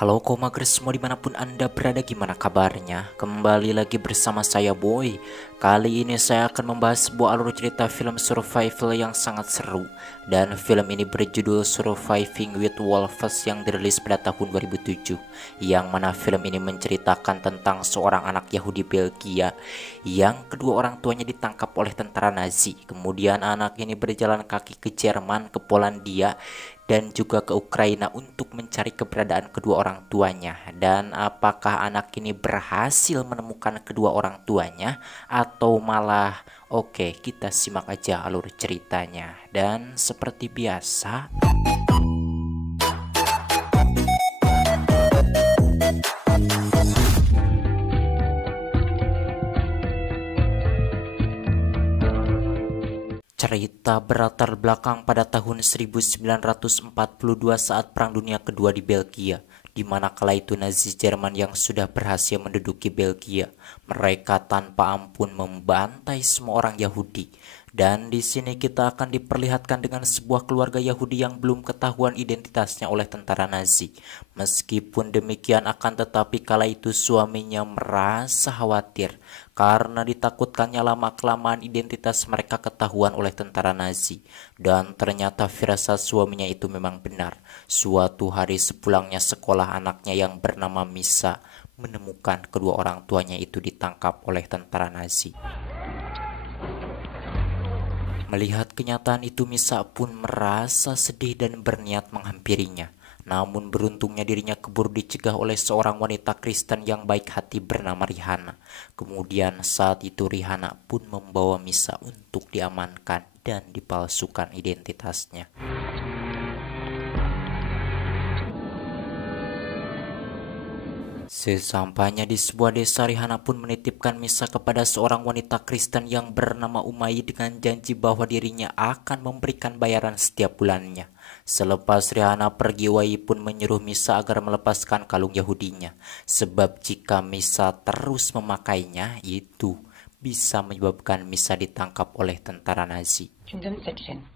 Halo Komagres semua dimanapun Anda berada, gimana kabarnya? Kembali lagi bersama saya Boy. Kali ini saya akan membahas sebuah alur cerita film survival yang sangat seru. Dan film ini berjudul Surviving with Wolves yang dirilis pada tahun 2007. Yang mana film ini menceritakan tentang seorang anak Yahudi Belgia yang kedua orang tuanya ditangkap oleh tentara Nazi. Kemudian anak ini berjalan kaki ke Jerman, ke Polandia, dan juga ke Ukraina untuk mencari keberadaan kedua orang tuanya. Dan apakah anak ini berhasil menemukan kedua orang tuanya atau malah oke, kita simak aja alur ceritanya. Dan seperti biasa, cerita berlatar belakang pada tahun 1942 saat Perang Dunia Kedua di Belgia, di mana kala itu Nazi Jerman yang sudah berhasil menduduki Belgia. Mereka tanpa ampun membantai semua orang Yahudi. Dan di sini kita akan diperlihatkan dengan sebuah keluarga Yahudi yang belum ketahuan identitasnya oleh tentara Nazi. Meskipun demikian akan tetapi kala itu suaminya merasa khawatir karena ditakutkannya lama-kelamaan identitas mereka ketahuan oleh tentara Nazi. Dan ternyata firasat suaminya itu memang benar. Suatu hari sepulangnya sekolah, anaknya yang bernama Misa menemukan kedua orang tuanya itu ditangkap oleh tentara Nazi. Melihat kenyataan itu, Misa pun merasa sedih dan berniat menghampirinya. Namun beruntungnya dirinya keburu dicegah oleh seorang wanita Kristen yang baik hati bernama Rihanna. Kemudian saat itu Rihanna pun membawa Misa untuk diamankan dan dipalsukan identitasnya. Sesampainya di sebuah desa, Rihanna pun menitipkan Misa kepada seorang wanita Kristen yang bernama Umay dengan janji bahwa dirinya akan memberikan bayaran setiap bulannya. Selepas Rihanna pergi, Umay pun menyuruh Misa agar melepaskan kalung Yahudinya, sebab jika Misa terus memakainya, itu bisa menyebabkan Misa ditangkap oleh tentara Nazi. Tu me donnes cette chaîne.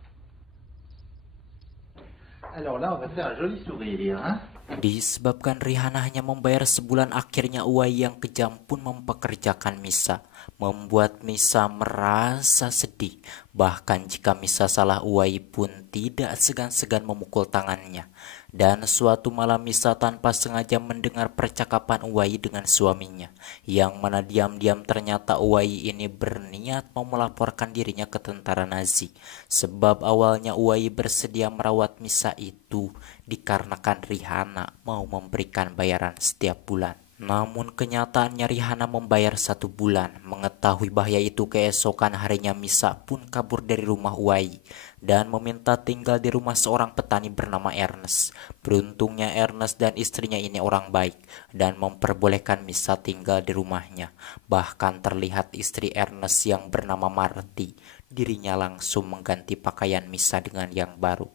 Alors là, on va te faire un joli sourire, hein? Disebabkan Rihanna hanya membayar sebulan, akhirnya Uwai yang kejam pun mempekerjakan Misa, membuat Misa merasa sedih. Bahkan jika Misa salah, Uwai pun tidak segan-segan memukul tangannya. Dan suatu malam Misa tanpa sengaja mendengar percakapan Uwai dengan suaminya, yang mana diam-diam ternyata Uwai ini berniat mau melaporkan dirinya ke tentara Nazi. Sebab awalnya Uwai bersedia merawat Misa itu dikarenakan Rihanna mau memberikan bayaran setiap bulan. Namun kenyataannya Rihanna membayar 1 bulan. Mengetahui bahaya itu, keesokan harinya Misa pun kabur dari rumah Uwai dan meminta tinggal di rumah seorang petani bernama Ernest. Beruntungnya Ernest dan istrinya ini orang baik dan memperbolehkan Misa tinggal di rumahnya. Bahkan terlihat istri Ernest yang bernama Marty, dirinya langsung mengganti pakaian Misa dengan yang baru.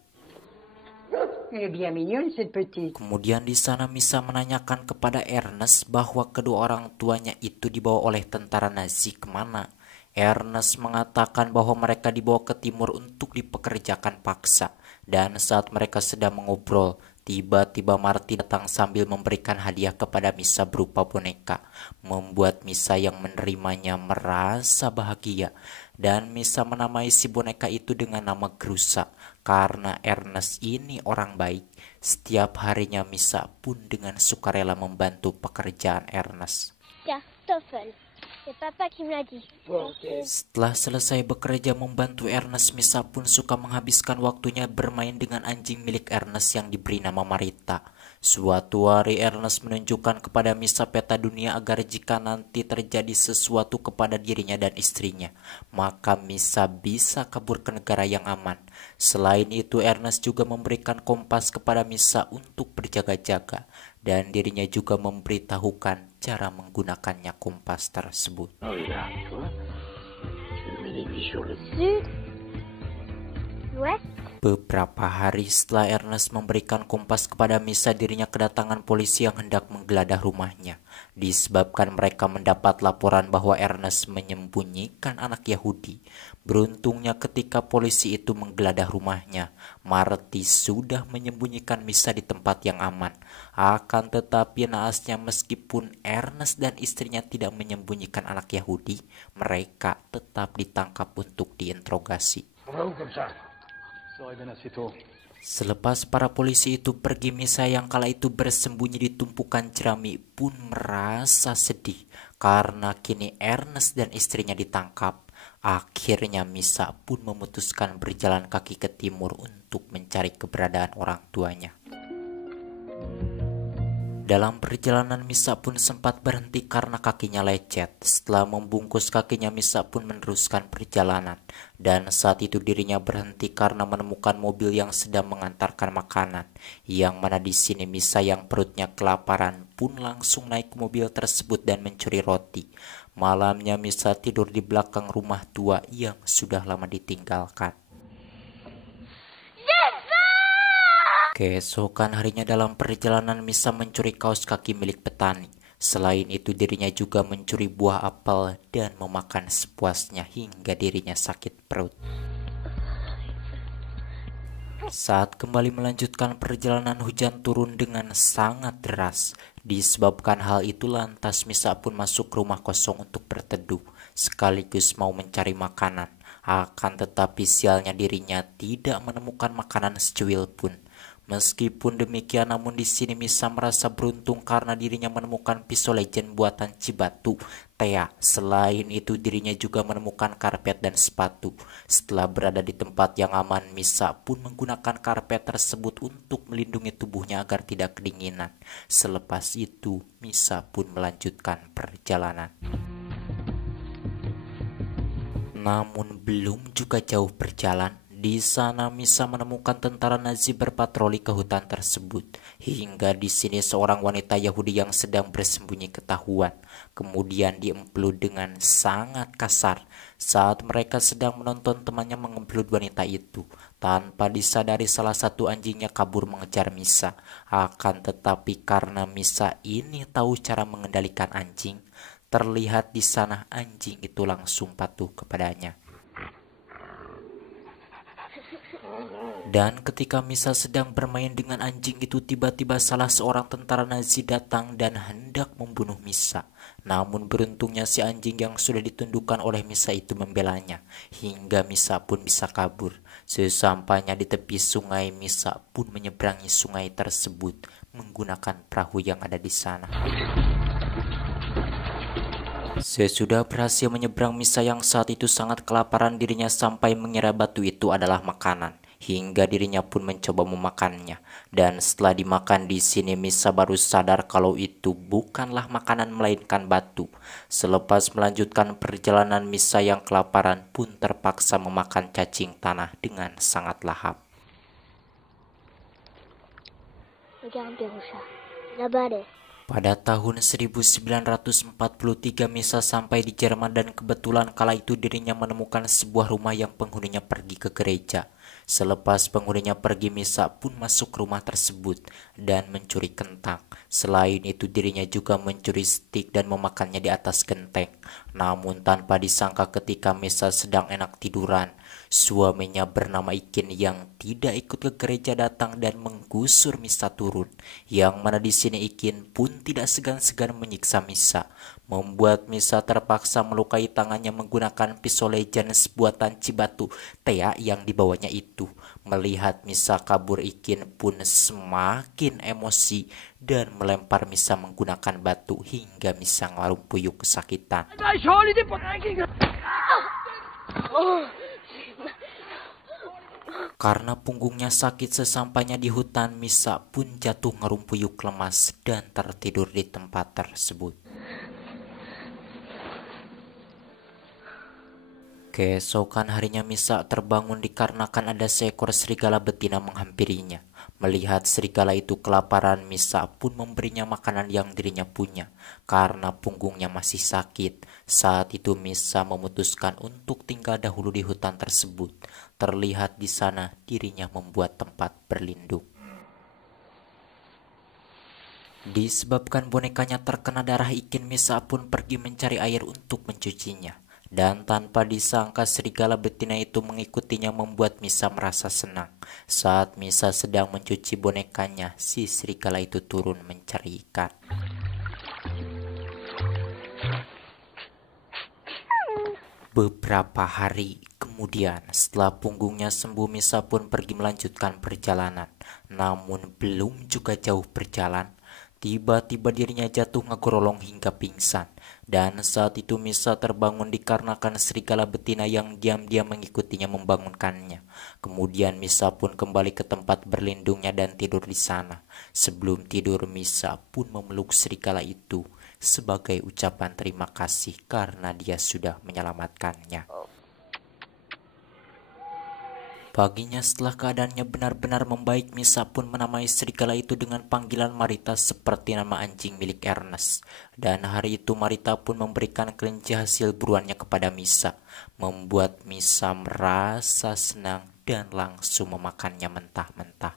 Elle est bien mignonne, cette petite. Kemudian di sana Misa menanyakan kepada Ernest bahwa kedua orang tuanya itu dibawa oleh tentara Nazi kemana. Ernest mengatakan bahwa mereka dibawa ke timur untuk dipekerjakan paksa. Dan saat mereka sedang mengobrol, tiba-tiba Marty datang sambil memberikan hadiah kepada Misa berupa boneka, membuat Misa yang menerimanya merasa bahagia. Dan Misa menamai si boneka itu dengan nama Grusa, karena Ernest ini orang baik. Setiap harinya Misa pun dengan sukarela membantu pekerjaan Ernest. Kartoffel. C'est papa qui me l'a dit. Setelah selesai bekerja membantu Ernest, Misa pun suka menghabiskan waktunya bermain dengan anjing milik Ernest yang diberi nama Marita. Suatu hari Ernest menunjukkan kepada Misa peta dunia agar jika nanti terjadi sesuatu kepada dirinya dan istrinya, maka Misa bisa kabur ke negara yang aman. Selain itu, Ernest juga memberikan kompas kepada Misa untuk berjaga-jaga, dan dirinya juga memberitahukan cara menggunakannya kompas tersebut. Oh, regarde, toi. Tu mets l'aiguille sur le... Sud, Ouais. Beberapa hari setelah Ernest memberikan kompas kepada Misa, dirinya kedatangan polisi yang hendak menggeledah rumahnya. Disebabkan mereka mendapat laporan bahwa Ernest menyembunyikan anak Yahudi. Beruntungnya ketika polisi itu menggeledah rumahnya, Marty sudah menyembunyikan Misa di tempat yang aman. Akan tetapi naasnya, meskipun Ernest dan istrinya tidak menyembunyikan anak Yahudi, mereka tetap ditangkap untuk diinterogasi. Selepas para polisi itu pergi, Misa yang kala itu bersembunyi di tumpukan jerami pun merasa sedih karena kini Ernest dan istrinya ditangkap. Akhirnya Misa pun memutuskan berjalan kaki ke timur untuk mencari keberadaan orang tuanya. Dalam perjalanan Misa pun sempat berhenti karena kakinya lecet. Setelah membungkus kakinya, Misa pun meneruskan perjalanan. Dan saat itu dirinya berhenti karena menemukan mobil yang sedang mengantarkan makanan. Yang mana di sini Misa yang perutnya kelaparan pun langsung naik ke mobil tersebut dan mencuri roti. Malamnya Misa tidur di belakang rumah tua yang sudah lama ditinggalkan. Keesokan harinya dalam perjalanan, Misa mencuri kaos kaki milik petani. Selain itu dirinya juga mencuri buah apel dan memakan sepuasnya hingga dirinya sakit perut. Saat kembali melanjutkan perjalanan, hujan turun dengan sangat deras. Disebabkan hal itu lantas Misa pun masuk ke rumah kosong untuk berteduh, sekaligus mau mencari makanan. Akan tetapi sialnya dirinya tidak menemukan makanan secuil pun. Meskipun demikian, namun di sini Misa merasa beruntung karena dirinya menemukan pisau legend buatan Cibatu, Thea. Selain itu dirinya juga menemukan karpet dan sepatu. Setelah berada di tempat yang aman, Misa pun menggunakan karpet tersebut untuk melindungi tubuhnya agar tidak kedinginan. Selepas itu Misa pun melanjutkan perjalanan. Namun belum juga jauh berjalan, di sana Misa menemukan tentara Nazi berpatroli ke hutan tersebut. Hingga di sini seorang wanita Yahudi yang sedang bersembunyi ketahuan. Kemudian diemplut dengan sangat kasar saat mereka sedang menonton temannya mengemplut wanita itu. Tanpa disadari salah satu anjingnya kabur mengejar Misa. Akan tetapi karena Misa ini tahu cara mengendalikan anjing, terlihat di sana anjing itu langsung patuh kepadanya. Dan ketika Misa sedang bermain dengan anjing itu, tiba-tiba salah seorang tentara Nazi datang dan hendak membunuh Misa. Namun beruntungnya si anjing yang sudah ditundukkan oleh Misa itu membelanya, hingga Misa pun bisa kabur. Sesampainya di tepi sungai, Misa pun menyeberangi sungai tersebut menggunakan perahu yang ada di sana. Sesudah berhasil menyeberang, Misa yang saat itu sangat kelaparan, dirinya sampai mengira batu itu adalah makanan. Hingga dirinya pun mencoba memakannya. Dan setelah dimakan di sini Misa baru sadar kalau itu bukanlah makanan melainkan batu. Selepas melanjutkan perjalanan, Misa yang kelaparan pun terpaksa memakan cacing tanah dengan sangat lahap. Pada tahun 1943 Misa sampai di Jerman dan kebetulan kala itu dirinya menemukan sebuah rumah yang penghuninya pergi ke gereja. Selepas penghuninya pergi, Misa pun masuk ke rumah tersebut dan mencuri kentang. Selain itu dirinya juga mencuri stik dan memakannya di atas genteng. Namun tanpa disangka ketika Misa sedang enak tiduran, suaminya bernama Ikin yang tidak ikut ke gereja datang dan menggusur Misa turun. Yang mana di sini Ikin pun tidak segan-segan menyiksa Misa, membuat Misa terpaksa melukai tangannya menggunakan pisau legend buatan Cibatu, Thea yang dibawanya itu. Melihat Misa kabur, Ikin pun semakin emosi dan melempar Misa menggunakan batu hingga Misa ngarumpuyuk kesakitan. Karena punggungnya sakit, sesampainya di hutan Misa pun jatuh ngarumpuyuk lemas dan tertidur di tempat tersebut. Keesokan harinya Misa terbangun dikarenakan ada seekor serigala betina menghampirinya. Melihat serigala itu kelaparan, Misa pun memberinya makanan yang dirinya punya karena punggungnya masih sakit. Saat itu Misa memutuskan untuk tinggal dahulu di hutan tersebut. terlihat di sana dirinya membuat tempat berlindung. Disebabkan bonekanya terkena darah ikin, Misa pun pergi mencari air untuk mencucinya. Dan tanpa disangka serigala betina itu mengikutinya, membuat Misa merasa senang. Saat Misa sedang mencuci bonekanya, si serigala itu turun mencari ikan. Beberapa hari kemudian, setelah punggungnya sembuh, Misa pun pergi melanjutkan perjalanan. Namun belum juga jauh berjalan, tiba-tiba dirinya jatuh ngegorolong hingga pingsan. Dan saat itu Misa terbangun dikarenakan serigala betina yang diam-diam mengikutinya membangunkannya. Kemudian Misa pun kembali ke tempat berlindungnya dan tidur di sana. Sebelum tidur, Misa pun memeluk serigala itu sebagai ucapan terima kasih karena dia sudah menyelamatkannya. Paginya setelah keadaannya benar-benar membaik, Misa pun menamai serigala itu dengan panggilan Marita seperti nama anjing milik Ernest. Dan hari itu Marita pun memberikan kelinci hasil buruannya kepada Misa, membuat Misa merasa senang dan langsung memakannya mentah-mentah.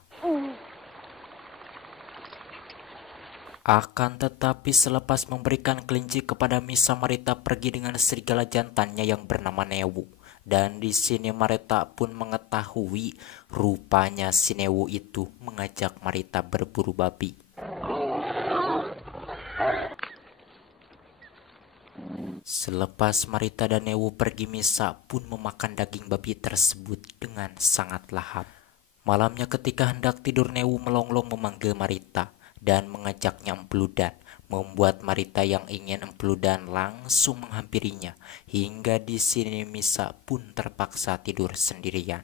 Akan tetapi selepas memberikan kelinci kepada Misa, Marita pergi dengan serigala jantannya yang bernama Newu. Dan di sini Marita pun mengetahui rupanya si Newu itu mengajak Marita berburu babi. Selepas Marita dan Newu pergi, Misa pun memakan daging babi tersebut dengan sangat lahap. Malamnya ketika hendak tidur, Newu melonglong memanggil Marita dan mengajaknya empeludan, membuat Marita yang ingin empeludan langsung menghampirinya. Hingga di sini Misa pun terpaksa tidur sendirian.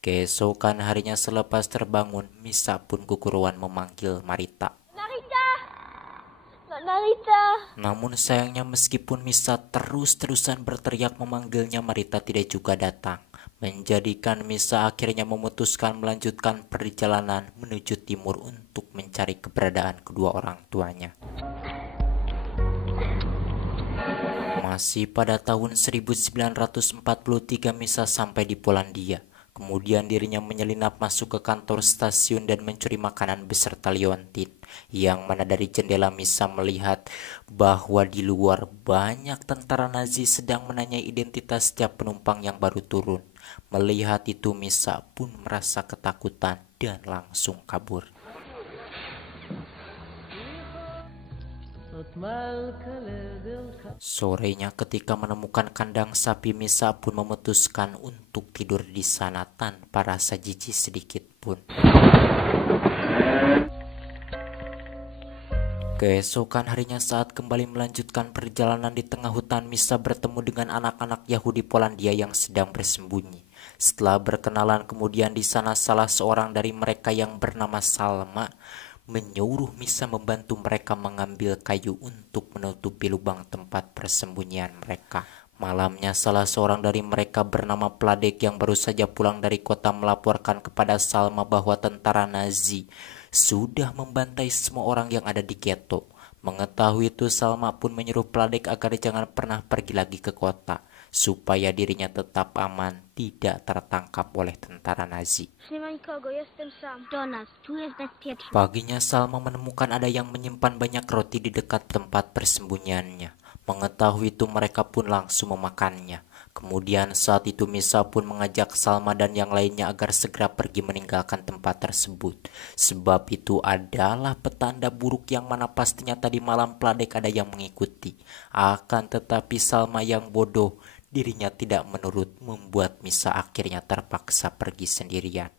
Keesokan harinya selepas terbangun, Misa pun kukuruan memanggil Marita. Marita! Marita! Namun sayangnya meskipun Misa terus-terusan berteriak memanggilnya, Marita tidak juga datang. Menjadikan Misa akhirnya memutuskan melanjutkan perjalanan menuju timur untuk mencari keberadaan kedua orang tuanya. Masih pada tahun 1943 Misa sampai di Polandia. Kemudian dirinya menyelinap masuk ke kantor stasiun dan mencuri makanan beserta Leontin. Yang mana dari jendela Misa melihat bahwa di luar banyak tentara Nazi sedang menanyai identitas setiap penumpang yang baru turun. Melihat itu Misa pun merasa ketakutan dan langsung kabur. Sorenya ketika menemukan kandang sapi, Misa pun memutuskan untuk tidur di sana tanpa rasa jijik sedikit pun. Keesokan harinya saat kembali melanjutkan perjalanan di tengah hutan, Misa bertemu dengan anak-anak Yahudi Polandia yang sedang bersembunyi. Setelah berkenalan, kemudian di sana salah seorang dari mereka yang bernama Salma menyuruh Misa membantu mereka mengambil kayu untuk menutupi lubang tempat persembunyian mereka. Malamnya salah seorang dari mereka bernama Pladek yang baru saja pulang dari kota melaporkan kepada Salma bahwa tentara Nazi sudah membantai semua orang yang ada di ghetto. Mengetahui itu, Salma pun menyuruh Pladek agar jangan pernah pergi lagi ke kota, supaya dirinya tetap aman, tidak tertangkap oleh tentara Nazi. Paginya Salma menemukan ada yang menyimpan banyak roti di dekat tempat persembunyiannya. Mengetahui itu mereka pun langsung memakannya. Kemudian saat itu Misa pun mengajak Salma dan yang lainnya agar segera pergi meninggalkan tempat tersebut. Sebab itu adalah petanda buruk yang mana pastinya tadi malam Pladek ada yang mengikuti. Akan tetapi Salma yang bodoh, dirinya tidak menurut, membuat Misa akhirnya terpaksa pergi sendirian.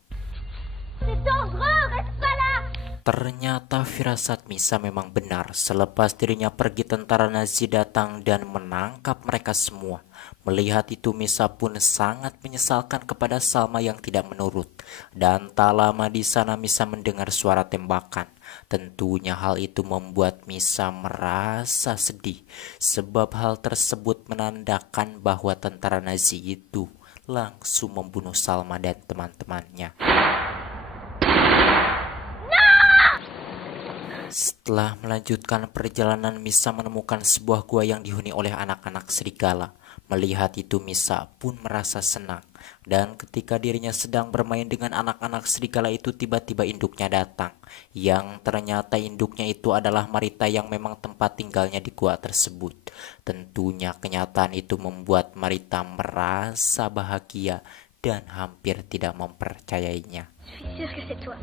Ternyata firasat Misa memang benar. Selepas dirinya pergi, tentara Nazi datang dan menangkap mereka semua. Melihat itu Misa pun sangat menyesalkan kepada Salma yang tidak menurut. Dan tak lama di sana Misa mendengar suara tembakan. Tentunya hal itu membuat Misa merasa sedih, sebab hal tersebut menandakan bahwa tentara Nazi itu langsung membunuh Salma dan teman-temannya. Setelah melanjutkan perjalanan, Misa menemukan sebuah gua yang dihuni oleh anak-anak serigala. Melihat itu, Misa pun merasa senang. Dan ketika dirinya sedang bermain dengan anak-anak serigala itu, tiba-tiba induknya datang. Yang ternyata induknya itu adalah Marita yang memang tempat tinggalnya di gua tersebut. Tentunya kenyataan itu membuat Marita merasa bahagia dan hampir tidak mempercayainya. Je suis sûre que c'est toi.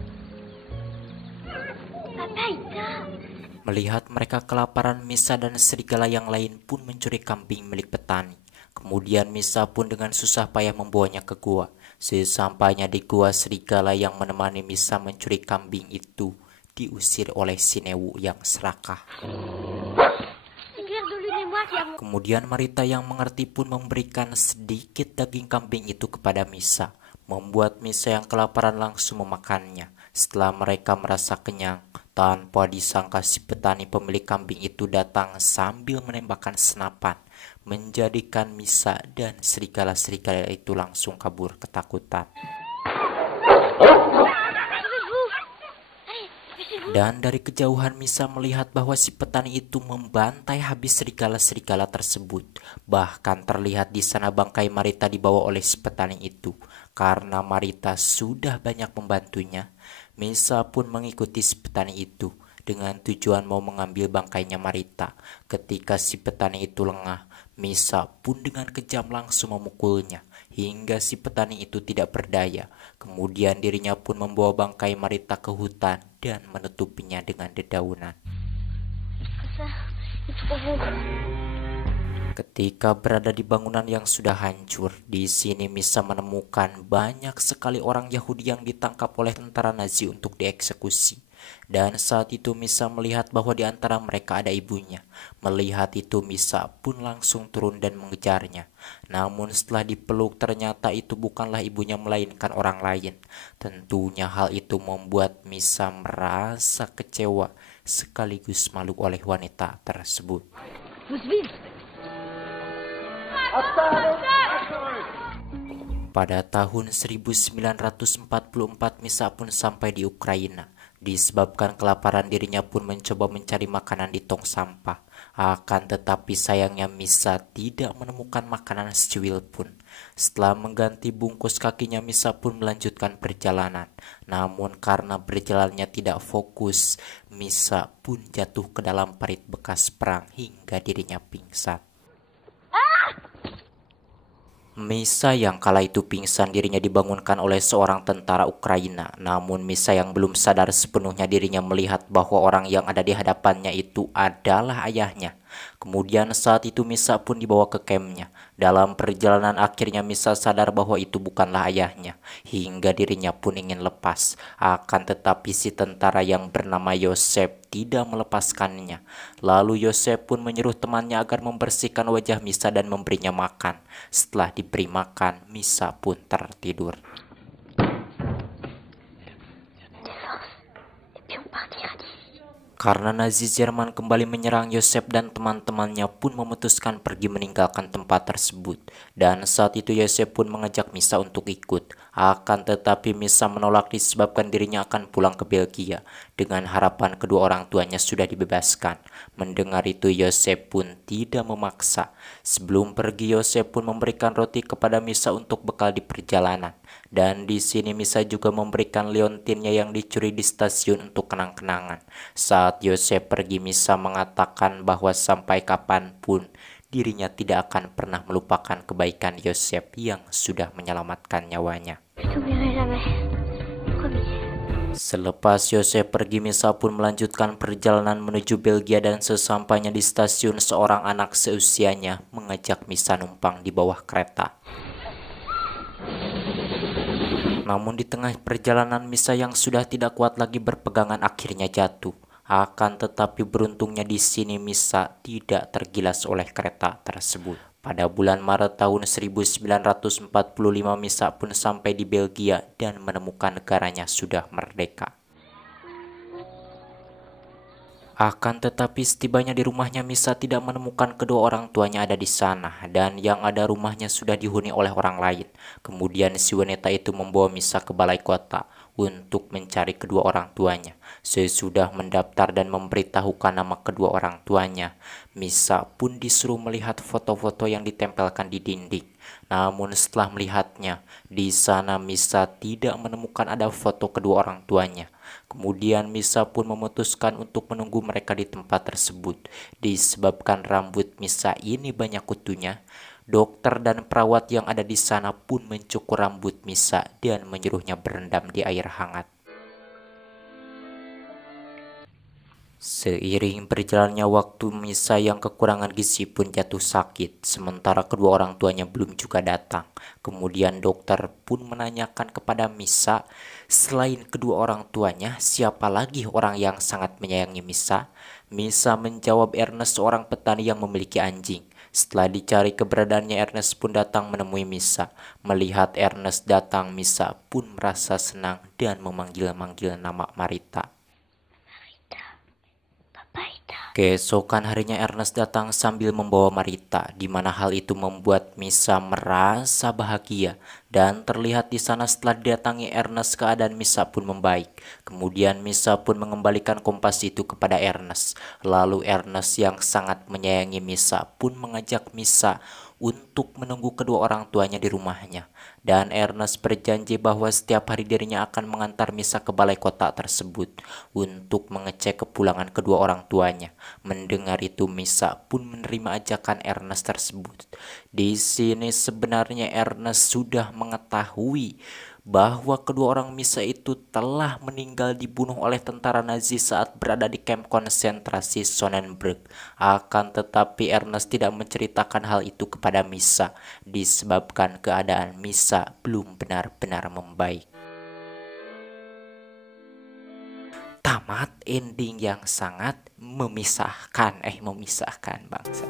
Papa, Ita. Melihat mereka kelaparan, Misa dan serigala yang lain pun mencuri kambing milik petani. Kemudian Misa pun dengan susah payah membawanya ke gua. Sesampainya di gua, serigala yang menemani Misa mencuri kambing itu diusir oleh Sinewu yang serakah. C'est Claire de Lune et moi qui avons... Kemudian Marita yang mengerti pun memberikan sedikit daging kambing itu kepada Misa, membuat Misa yang kelaparan langsung memakannya. Setelah mereka merasa kenyang, tanpa disangka si petani pemilik kambing itu datang sambil menembakkan senapan, menjadikan Misa dan serigala-serigala itu langsung kabur ketakutan. Dan dari kejauhan Misa melihat bahwa si petani itu membantai habis serigala-serigala tersebut. Bahkan terlihat di sana bangkai Marita dibawa oleh si petani itu. Karena Marita sudah banyak membantunya, Misa pun mengikuti si petani itu dengan tujuan mau mengambil bangkainya Marita. Ketika si petani itu lengah, Misa pun dengan kejam langsung memukulnya hingga si petani itu tidak berdaya. Kemudian dirinya pun membawa bangkai Marita ke hutan dan menutupinya dengan dedaunan. Ça, il faut vous. Ketika berada di bangunan yang sudah hancur, di sini Misa menemukan banyak sekali orang Yahudi yang ditangkap oleh tentara Nazi untuk dieksekusi. Dan saat itu Misa melihat bahwa di antara mereka ada ibunya. Melihat itu Misa pun langsung turun dan mengejarnya. Namun setelah dipeluk ternyata itu bukanlah ibunya melainkan orang lain. Tentunya hal itu membuat Misa merasa kecewa sekaligus malu oleh wanita tersebut. Vous suivez. Pada tahun 1944 Misa pun sampai di Ukraina. Disebabkan kelaparan dirinya pun mencoba mencari makanan di tong sampah. Akan tetapi sayangnya Misa tidak menemukan makanan secuil pun. Setelah mengganti bungkus kakinya, Misa pun melanjutkan perjalanan. Namun karena berjalannya tidak fokus, Misa pun jatuh ke dalam parit bekas perang hingga dirinya pingsan. Misa yang kala itu pingsan, dirinya dibangunkan oleh seorang tentara Ukraina. Namun Misa yang belum sadar sepenuhnya dirinya melihat bahwa orang yang ada di hadapannya itu adalah ayahnya. Kemudian saat itu Misa pun dibawa ke kampnya. Dalam perjalanan akhirnya Misa sadar bahwa itu bukanlah ayahnya, hingga dirinya pun ingin lepas. Akan tetapi si tentara yang bernama Yosef tidak melepaskannya. Lalu Yosef pun menyuruh temannya agar membersihkan wajah Misa dan memberinya makan. Setelah diberi makan, Misa pun tertidur. Karena Nazi Jerman kembali menyerang, Yosef dan teman-temannya pun memutuskan pergi meninggalkan tempat tersebut. Dan saat itu Yosef pun mengajak Misa untuk ikut. Akan tetapi Misa menolak disebabkan dirinya akan pulang ke Belgia dengan harapan kedua orang tuanya sudah dibebaskan. Mendengar itu Yosef pun tidak memaksa. Sebelum pergi Yosef pun memberikan roti kepada Misa untuk bekal di perjalanan. Dan di sini Misa juga memberikan liontinnya yang dicuri di stasiun untuk kenang-kenangan. Saat Yosef pergi, Misa mengatakan bahwa sampai kapanpun dirinya tidak akan pernah melupakan kebaikan Yosef yang sudah menyelamatkan nyawanya. Je t'oublierai jamais. Promis. Selepas Yosef pergi, Misa pun melanjutkan perjalanan menuju Belgia dan sesampainya di stasiun seorang anak seusianya mengajak Misa numpang di bawah kereta. Namun di tengah perjalanan Misa yang sudah tidak kuat lagi berpegangan akhirnya jatuh. Akan tetapi beruntungnya di sini Misa tidak tergilas oleh kereta tersebut. Pada bulan Maret tahun 1945 Misa pun sampai di Belgia dan menemukan negaranya sudah merdeka. Akan tetapi setibanya di rumahnya, Misa tidak menemukan kedua orang tuanya ada di sana, dan yang ada rumahnya sudah dihuni oleh orang lain. Kemudian si wanita itu membawa Misa ke balai kota untuk mencari kedua orang tuanya. Sesudah mendaftar dan memberitahukan nama kedua orang tuanya, Misa pun disuruh melihat foto-foto yang ditempelkan di dinding. Namun setelah melihatnya, di sana Misa tidak menemukan ada foto kedua orang tuanya. Kemudian Misa pun memutuskan untuk menunggu mereka di tempat tersebut. Disebabkan rambut Misa ini banyak kutunya, dokter dan perawat yang ada di sana pun mencukur rambut Misa dan menyuruhnya berendam di air hangat. Seiring berjalannya waktu, Misa yang kekurangan gizi pun jatuh sakit, sementara kedua orang tuanya belum juga datang. Kemudian dokter pun menanyakan kepada Misa, selain kedua orang tuanya, siapa lagi orang yang sangat menyayangi Misa? Misa menjawab, Ernest, seorang petani yang memiliki anjing. Setelah dicari keberadaannya, Ernest pun datang menemui Misa. Melihat Ernest datang, Misa pun merasa senang dan memanggil-manggil nama Marita. Keesokan harinya Ernest datang sambil membawa Marita, di mana hal itu membuat Misa merasa bahagia. Dan terlihat di sana setelah didatangi Ernest, keadaan Misa pun membaik. Kemudian Misa pun mengembalikan kompas itu kepada Ernest. Lalu Ernest yang sangat menyayangi Misa pun mengajak Misa untuk menunggu kedua orang tuanya di rumahnya. Dan Ernest berjanji bahwa setiap hari dirinya akan mengantar Misa ke balai kota tersebut untuk mengecek kepulangan kedua orang tuanya. Mendengar itu, Misa pun menerima ajakan Ernest tersebut. Di sini sebenarnya Ernest sudah mengetahui bahwa kedua orang Misa itu telah meninggal dibunuh oleh tentara Nazi saat berada di kamp konsentrasi Sonnenberg. Akan tetapi Ernest tidak menceritakan hal itu kepada Misa, disebabkan keadaan Misa belum benar-benar membaik. Tamat ending yang sangat memisahkan bangsa.